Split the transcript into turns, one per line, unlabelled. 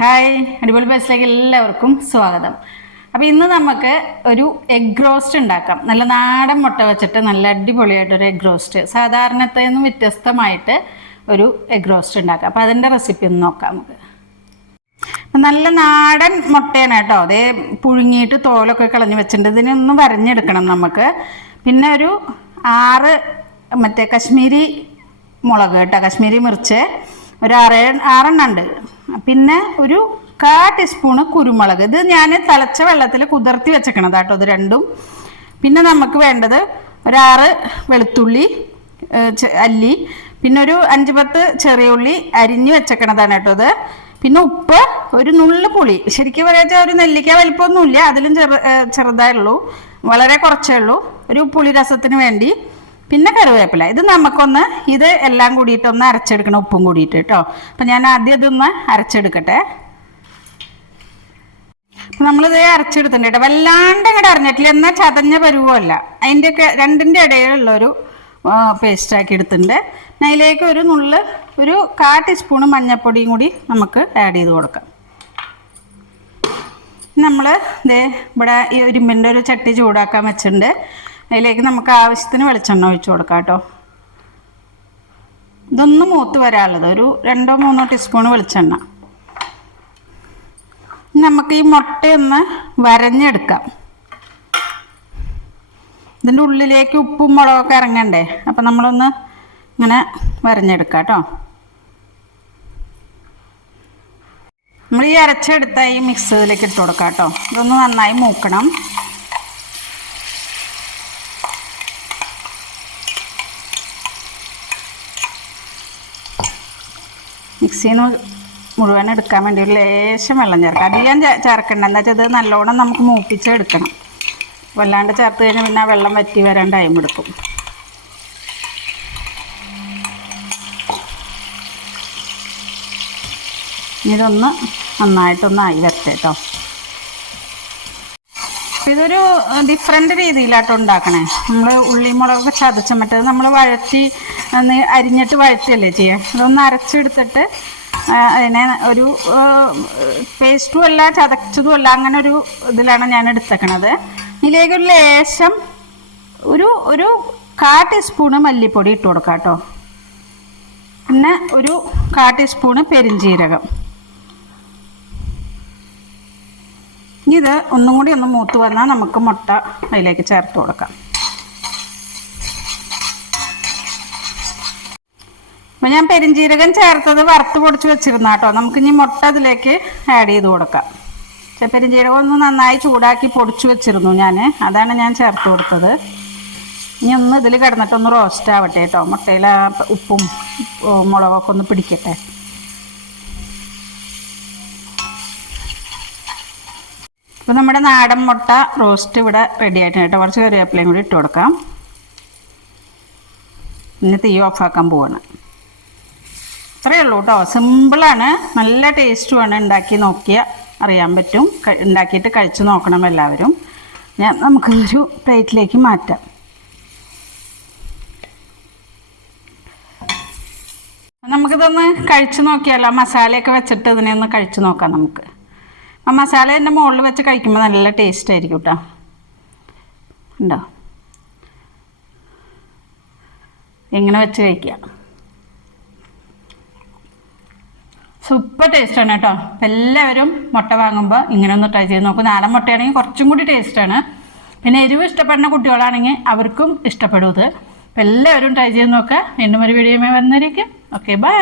Hi അടിപൊളി ബസ്സിലേക്ക് എല്ലാവർക്കും സ്വാഗതം. അപ്പോൾ ഇന്ന് നമുക്ക് ഒരു എഗ് റോസ്റ്റ് ഉണ്ടാക്കാം. നല്ല നാടൻ മുട്ട വെച്ചിട്ട് നല്ല അടിപൊളിയായിട്ടൊരു എഗ് റോസ്റ്റ് സാധാരണത്തിൽ നിന്നും വ്യത്യസ്തമായിട്ട് ഒരു എഗ് റോസ്റ്റ് ഉണ്ടാക്കാം. അപ്പോൾ അതിന്റെ റെസിപ്പി ഒന്ന് നോക്കാം നമുക്ക്. നല്ല നാടൻ മുട്ടയാണ് കേട്ടോ. അതേ പുഴുങ്ങിയിട്ട് തോലൊക്കെ കളഞ്ഞ് വെച്ചിട്ടുണ്ട്. ഇതിനൊന്ന് വരഞ്ഞെടുക്കണം നമുക്ക്. പിന്നെ ഒരു ആറ് മറ്റേ കശ്മീരി മുളക് കേട്ടോ. കശ്മീരി മിർച്ച്. ഒരു ആറ് ആറെണ്ണം ഉണ്ട്. പിന്നെ ഒരു കാ ടീസ്പൂണ് കുരുമുളക്. ഇത് ഞാൻ തലച്ച വെള്ളത്തിൽ കുതിർത്തി വെച്ചേക്കണത് കേട്ടോ ഇത് രണ്ടും. പിന്നെ നമുക്ക് വേണ്ടത് ഒരാറ് വെളുത്തുള്ളി അല്ലി പിന്നെ ഒരു അഞ്ച് പത്ത് ചെറിയ ഉള്ളി അരിഞ്ഞ് വെച്ചേക്കണതാണ് കേട്ടോ ഇത്. പിന്നെ ഉപ്പ് ഒരു നുള്ളു പുളി. ശരിക്കും പറയാച്ചാൽ ഒരു നെല്ലിക്ക വലിപ്പമൊന്നുമില്ല അതിലും ചെറു ചെറുതായുള്ളൂ. വളരെ കുറച്ചേ ഉള്ളൂ. ഒരു പുളി രസത്തിന് വേണ്ടി പിന്നെ കറിവേപ്പില. ഇത് നമുക്കൊന്ന് ഇത് എല്ലാം കൂടിയിട്ട് ഒന്ന് അരച്ചെടുക്കണം ഉപ്പും കൂടിയിട്ട് കേട്ടോ. അപ്പം ഞാൻ ആദ്യം ഇതൊന്ന് അരച്ചെടുക്കട്ടെ. അപ്പം നമ്മളിത് അരച്ചെടുത്തിട്ടുണ്ട് കേട്ടോ. വല്ലാണ്ട് ഇങ്ങോട്ട് അറിഞ്ഞിട്ടില്ല എന്നാൽ ചതഞ്ഞ പരുവമല്ല. അതിന്റെയൊക്കെ രണ്ടിന്റെ ഇടയിലുള്ളൊരു പേസ്റ്റാക്കി എടുത്തിട്ടുണ്ട്. അതിലേക്ക് ഒരു നുള്ള് ഒരു കാ ടീസ്പൂണ് മഞ്ഞൾപ്പൊടിയും കൂടി നമുക്ക് ആഡ് ചെയ്ത് കൊടുക്കാം. നമ്മൾ ഇതേ ഇവിടെ ഈ ഇരുമ്പിന്റെ ഒരു ചട്ടി ചൂടാക്കാൻ വെച്ചിട്ടുണ്ട്. അതിലേക്ക് നമുക്ക് ആവശ്യത്തിന് വെളിച്ചെണ്ണ ഒഴിച്ചു കൊടുക്കാം കേട്ടോ. ഇതൊന്ന് മൂത്ത് വരാനുള്ളത്. ഒരു രണ്ടോ മൂന്നോ ടീസ്പൂൺ വെളിച്ചെണ്ണ. നമുക്ക് ഈ മുട്ടയൊന്ന് വരഞ്ഞെടുക്കാം. ഇതിന്റെ ഉള്ളിലേക്ക് ഉപ്പും മുളകൊക്കെ ഇറങ്ങണ്ടേ? അപ്പം നമ്മളൊന്ന് ഇങ്ങനെ വരഞ്ഞെടുക്കാം കേട്ടോ. നമ്മൾ ഈ അരച്ചെടുത്ത ഈ മിക്സ് ഇതിലേക്ക് ഇട്ട് കൊടുക്കാം കേട്ടോ. ഇതൊന്ന് നന്നായി മൂക്കണം. മിക്സിയിൽ നിന്ന് മുഴുവൻ എടുക്കാൻ വേണ്ടി ഒരു ലേശം വെള്ളം ചേർക്കാം. അധികം ചേർക്കണ്ട. എന്താ വെച്ചാൽ ഇത് നല്ലോണം നമുക്ക് മൂപ്പിച്ച് എടുക്കണം. വല്ലാണ്ട് ചേർത്ത് കഴിഞ്ഞാൽ പിന്നെ ആ വെള്ളം വറ്റി വരാൻ ടൈം എടുക്കും ഇതൊന്ന് നന്നായിട്ടൊന്ന് ആയി വരട്ടെ കേട്ടോ ഇതൊരു ഡിഫറെന്റ് രീതിയിലാട്ടോ ഉണ്ടാക്കണേ. നമ്മൾ ഉള്ളി മുളകൊക്കെ ചതച്ച മറ്റത് നമ്മൾ വഴറ്റി അരിഞ്ഞിട്ട് വഴറ്റിയല്ലേ ചെയ്യുക അതൊന്ന് അരച്ചെടുത്തിട്ട് അതിനെ ഒരു പേസ്റ്റും അല്ല ചതച്ചതും അല്ല അങ്ങനെ ഒരു ഇതിലാണ് ഞാൻ എടുത്തേക്കണത്. ഇതിലേക്ക് ഒരു ലേശം ഒരു ഒരു കാ ടീസ്പൂണ് മല്ലിപ്പൊടി ഇട്ട് കൊടുക്കാം കേട്ടോ പിന്നെ ഒരു കാ ടീസ്പൂണ് പെരിഞ്ജീരകം ഇത് ഒന്നും കൂടി ഒന്ന് മൂത്ത് വന്നാൽ നമുക്ക് മുട്ട അതിലേക്ക് ചേർത്ത് കൊടുക്കാം. അപ്പം ഞാൻ പെരിഞ്ജീരകം ചേർത്തത് വറുത്ത് പൊടിച്ച് വെച്ചിരുന്ന കേട്ടോ നമുക്ക് ഇനി മുട്ട അതിലേക്ക് ആഡ് ചെയ്ത് കൊടുക്കാം. പെരിഞ്ജീരകം ഒന്ന് നന്നായി ചൂടാക്കി പൊടിച്ച് വെച്ചിരുന്നു ഞാൻ അതാണ് ഞാൻ ചേർത്ത് കൊടുത്തത്. ഇനി ഒന്ന് ഇതിൽ കിടന്നിട്ടൊന്ന് റോസ്റ്റ് ആവട്ടെ കേട്ടോ മുട്ടയിൽ ഉപ്പും മുളകൊക്കെ ഒന്ന് പിടിക്കട്ടെ. അപ്പോൾ നമ്മുടെ നാടൻ മുട്ട റോസ്റ്റ് ഇവിടെ റെഡി ആയിട്ടുണ്ട് കേട്ടോ. കുറച്ച് കറിവേപ്പിലയും കൂടി ഇട്ട് കൊടുക്കാം. പിന്നെ തീ ഓഫാക്കാൻ പോവാണ്. അത്രയേ ഉള്ളൂ കേട്ടോ. സിമ്പിളാണ് നല്ല ടേസ്റ്റുമാണ് ഉണ്ടാക്കി നോക്കിയാൽ അറിയാൻ പറ്റും. ഉണ്ടാക്കിയിട്ട് കഴിച്ചു നോക്കണം എല്ലാവരും. ഞാൻ നമുക്കൊരു പ്ലേറ്റിലേക്ക് മാറ്റാം. നമുക്കിതൊന്ന് കഴിച്ചു നോക്കിയാലോ? മസാലയൊക്കെ വെച്ചിട്ട് ഇതിനെ ഒന്ന് കഴിച്ചു നോക്കാം നമുക്ക്. ആ മസാല തന്നെ മുകളിൽ വെച്ച് കഴിക്കുമ്പോൾ നല്ല ടേസ്റ്റ് ആയിരിക്കും കേട്ടോ ഉണ്ടോ എങ്ങനെ വെച്ച് കഴിക്കുക സൂപ്പർ ആണ് കേട്ടോ അപ്പം എല്ലാവരും മുട്ട വാങ്ങുമ്പോൾ ഇങ്ങനെ ഒന്ന് ട്രൈ ചെയ്ത് നോക്കും. നാടൻ മുട്ടയാണെങ്കിൽ കുറച്ചും കൂടി ടേസ്റ്റാണ് പിന്നെ എരിവ് ഇഷ്ടപ്പെടുന്ന കുട്ടികളാണെങ്കിൽ അവർക്കും ഇഷ്ടപ്പെടും ഇത്. അപ്പം എല്ലാവരും ട്രൈ ചെയ്ത് നോക്കുക വീണ്ടും ഒരു വീഡിയോ വന്നിരിക്കും ഓക്കെ ബൈ